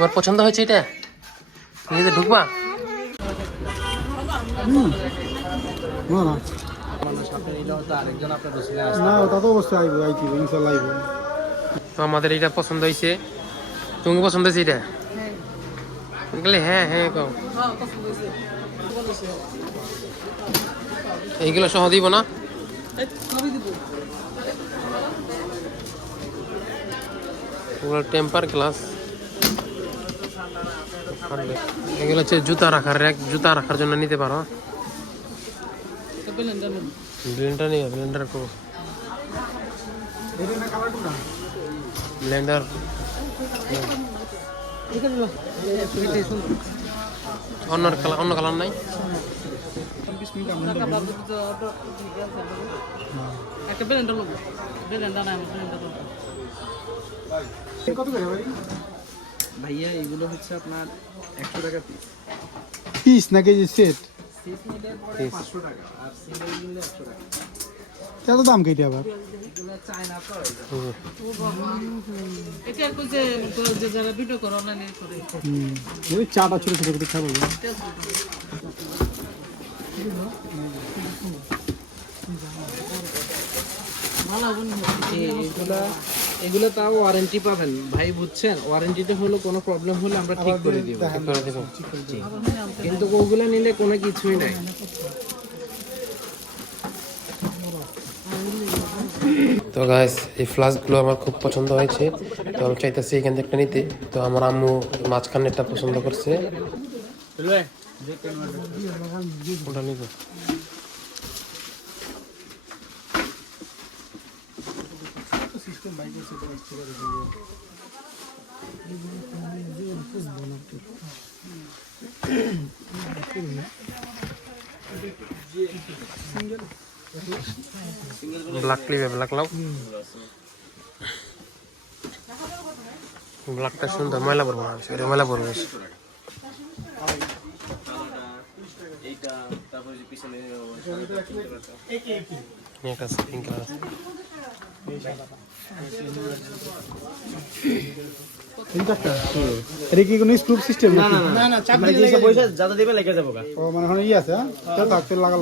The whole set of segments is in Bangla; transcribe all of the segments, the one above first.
তোমার পছন্দ হয়েছে এটা? তুমি যে ঢুকবা তো আমাদের এটা পছন্দ হয়েছে। তুমি পছন্দ হয়েছে এটা? হ্যাঁ হ্যাঁ কও। এইগুলো সহ দিব না? টেম্পার গ্লাস, এগুলো হচ্ছে জুতা রাখার র্যাক, জুতা রাখার জন্য নিতে পারো। ব্লেন্ডার নিয়ে ব্লেন্ডার করো, ব্লেন্ডার অন্য কালার নাই। ভাইয়া এগুলো হচ্ছে আপনার 100 টাকা পিস নাকি সেট? পিস নিলে পরে 500 টাকা আর সিঙ্গেল নিলে 100 টাকা। কত দাম কেটে আবার? এগুলো চায়না তো এটা কইছে যে যারা ভিডিও করে অনলাইনে করে ওই চাটা ছোট ছোট করে খাবো। এগুলো তাও ওয়ারেন্টি পাবেন ভাই, বুঝছেন? ওয়ারেন্টিতে হলো কোনো প্রবলেম হলে আমরা ঠিক করে দিব, কিন্তু ওগুলো নিলে কোনো কিছুই নাই। তো গাইস এই ফ্লাস্কগুলো আমার খুব পছন্দ হয়েছে, তো আমি চাইতেছি এখান থেকে একটা নিতে। তো আমার আম্মু মাঝখানেরটা পছন্দ করছে, ওটা নিব। ব্ল্যাক লিবে, ব্ল্যাক লাও, ব্ল্যাকটা সুন্দর, ময়লা পড়বো না, ময়লা পড়বে। পিঙ্ক কালার আছে। এটা কি কোনো স্ক্রু সিস্টেম? না না না, চাপ দিলে পয়সা যাতে দিবে লেগে যাবে। ও মানে এখন ই আছে, তো থাকতে লাগা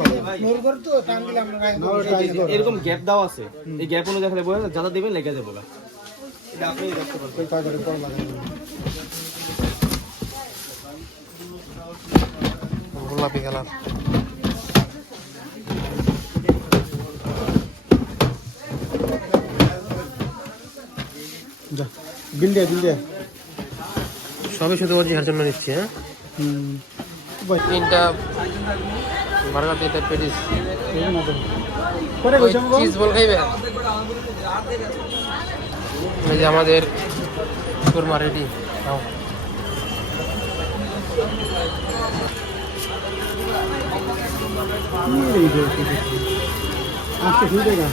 নোর করে তো টান দিলে আমরা গায়ে এরকম গ্যাপ দাও আছে, এই গ্যাপ অনুযায়ী খেলে বলে যাতে দিবে লেগে যাবে। এটা আপনি দেখতে পারেন, ওই কাগজে পড়া লাগে। গোলাপি কালার, যা বিল দে বিল দে। সবই শুধু ওর জিহার জন্য নিচ্ছি। হ্যাঁ তিনটা বার্গার, তিনটা পেটিস, চিজ বল খাইবে। এই যে আমাদের কোরমা রেডি, খাও। আজকে শুরু থেকে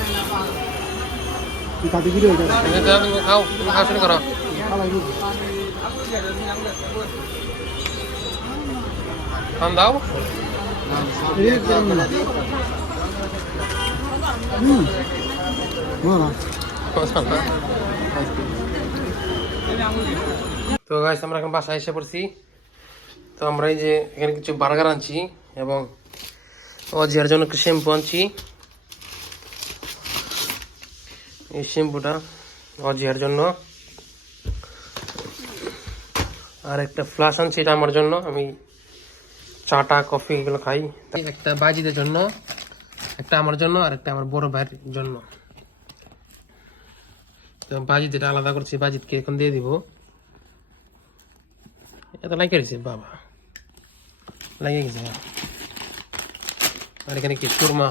কাটি ভিডিও এটা তুমি খাও, তুমি খাওয়া শুরু করো। খান দাও। তো গাইস আমরা এখন বাসায় এসে পড়ছি। তো আমরা এই যে এখানে কিছু বার্গার আনছি এবং অজিয়ার জন্য একটু শ্যাম্পু আনছি। এই শ্যাম্পুটা অজিয়ার জন্য, আর একটা ফ্লাশ আনছি, এটা আমার জন্য, আমি চাটা কফি এগুলো খাই। একটা বাজিদের জন্য, একটা আমার জন্য, আর একটা আমার বড় ভাইয়ের জন্য। তো বাজিদ এটা আলাদা করছি, বাজিদকে এখন দিয়ে দিব। এত লাগিয়ে গেছে বাবা, লাগিয়ে গেছে। আর এখানে কি সুরমা,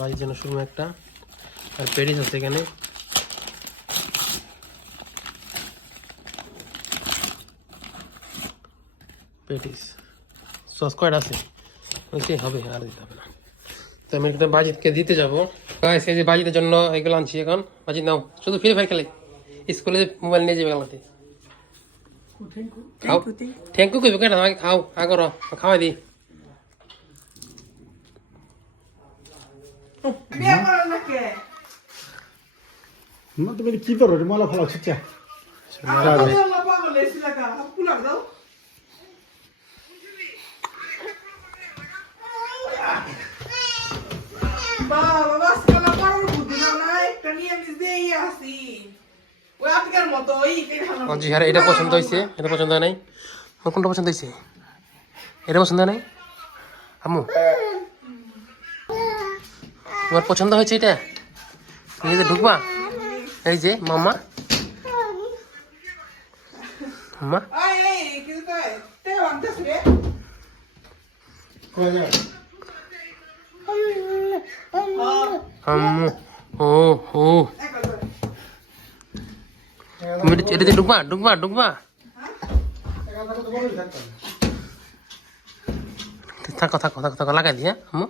বাজির জন্য সুরমা একটা, আর পেরিস আছে এখানে। পেটিস সস কয়টা আছে, ওইটাই হবে, আর দিতে হবে না। তো আমি একটা বাজিদকে দিতে যাবো। এই যে বাজিদের জন্য এগুলো আনছি এখন। বাজিদ নাও, শুধু ফ্রি ফায়ার খেলে, স্কুলে মোবাইল নিয়ে যাবে গেলাতে। খাও, থ্যাংক ইউ কইবে কেন, আমাকে খাও আগর খাওয়াই দিই। তুমি কি করো, ময়লা ফেলা হচ্ছে? জি হ্যাঁ, এটা পছন্দ হয়েছে, এটা পছন্দ হয় নাই। আমার কোনটা পছন্দ হয়েছে? এটা পছন্দ হয় নাই আম্মু? তোমার পছন্দ হয়েছে এটা? তুমি যে ঢুকবা, এই যে মামা মামা আম্মু, ও ও তুমি এটাতে ঢুকবা ঢুকবা ঢুকবা? থাকো থাকো থাকো থাকো, লাগাই দিই হ্যাঁ আম্মু।